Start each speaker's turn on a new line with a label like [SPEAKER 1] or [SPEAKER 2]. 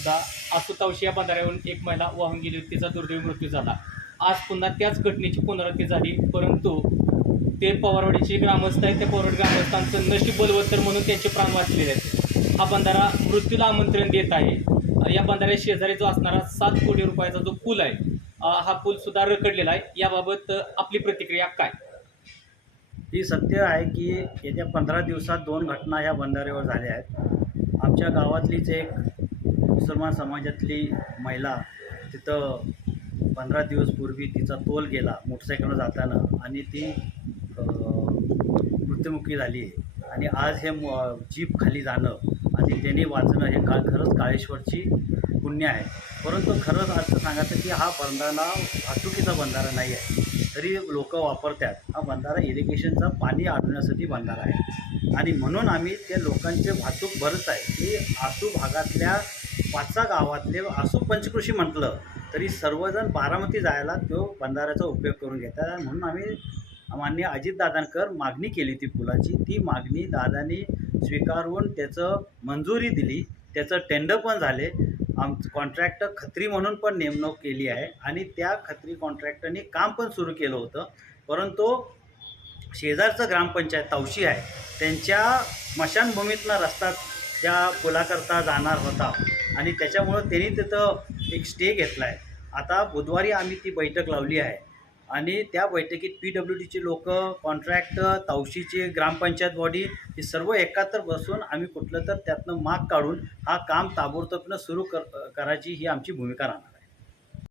[SPEAKER 1] सुद्धा आसुतावशी या बंधाऱ्यावरून एक महिला वाहून गेली होती तिचा दुर्दैवी मृत्यू झाला. आज पुन्हा त्याच घटनेची पुनरावृत्ती झाली परंतु ते पवारवाडीचे ग्रामस्थ आहेत त्या पवारवाडी ग्रामस्थांचं नशीब बलवत्तर म्हणून त्यांचे प्राण वाचलेले आहेत. हा बंधारा मृत्यूला आमंत्रण देत आहे. आणि या बंधाऱ्या शेजारी जो असणारा सात कोटी रुपयाचा जो पूल आहे हा पूल सुद्धा रखडलेला आहे. याबाबत आपली प्रतिक्रिया काय?
[SPEAKER 2] ही सत्य आहे की येत्या पंधरा दिवसात दोन घटना ह्या बंधाऱ्यावर झाल्या आहेत. आमच्या गावातलीच एक मुसलमान समाजातली महिला तिथं पंधरा दिवस पूर्वी तिचा तोल गेला मोटरसायकलवर जाताना आणि ती मृत्युमुखी झाली. आहे आणि आज हे जीप खाली जाणं आणि त्याने वाचणं हे का खरंच काळेश्वरची पुण्य आहे. परंतु खरंच अर्थ सांगायचं की हा बंधारा वाहतुकीचा बंधारा नाही आहे. तरी लोक वापरतात. हा बंधारा इरिगेशनचा पाणी आढळण्यासाठी बंधारा आहे. आणि म्हणून आम्ही त्या लोकांचे वाहतूक भरत आहे. की आसू भागातल्या पाचसा गावातले आसू पंचकृषी म्हटलं तरी सर्वजण बारामती जायला तो बंधाऱ्याचा उपयोग करून घेतात. म्हणून आम्ही मान्य अजितदादांकर मागणी केली ती पुलाची. ती मागणी दादानी स्वीकारून त्याचं मंजुरी दिली. त्याचं टेंडर पण झाले. आम कॉन्ट्रॅक्टर खत्री म्हणून पण नेमणूक केली आहे. आणि त्या खत्री कॉन्ट्रॅक्टरनी काम पण सुरू केलं होतं. परंतु शेजारचं ग्रामपंचायत तवशी आहे. त्यांच्या स्मशानभूमीतनं रस्ता त्या पुलाकरता जाणार होता. आणि त्याच्यामुळं त्यांनी तिथं एक स्टे घेतला आहे आता बुधवारी आम्ही ती बैठक लावली आहे. आणि त्या बैठकीत पी डब्ल्यू डीचे लोक कॉन्ट्रॅक्ट तावशीचे ग्रामपंचायत बॉडी हे सर्व एकत्र बसून आम्ही कुठलं तर त्यातनं माग काढून हा काम ताबडतोबनं सुरू कर करायची ही आमची भूमिका राहणार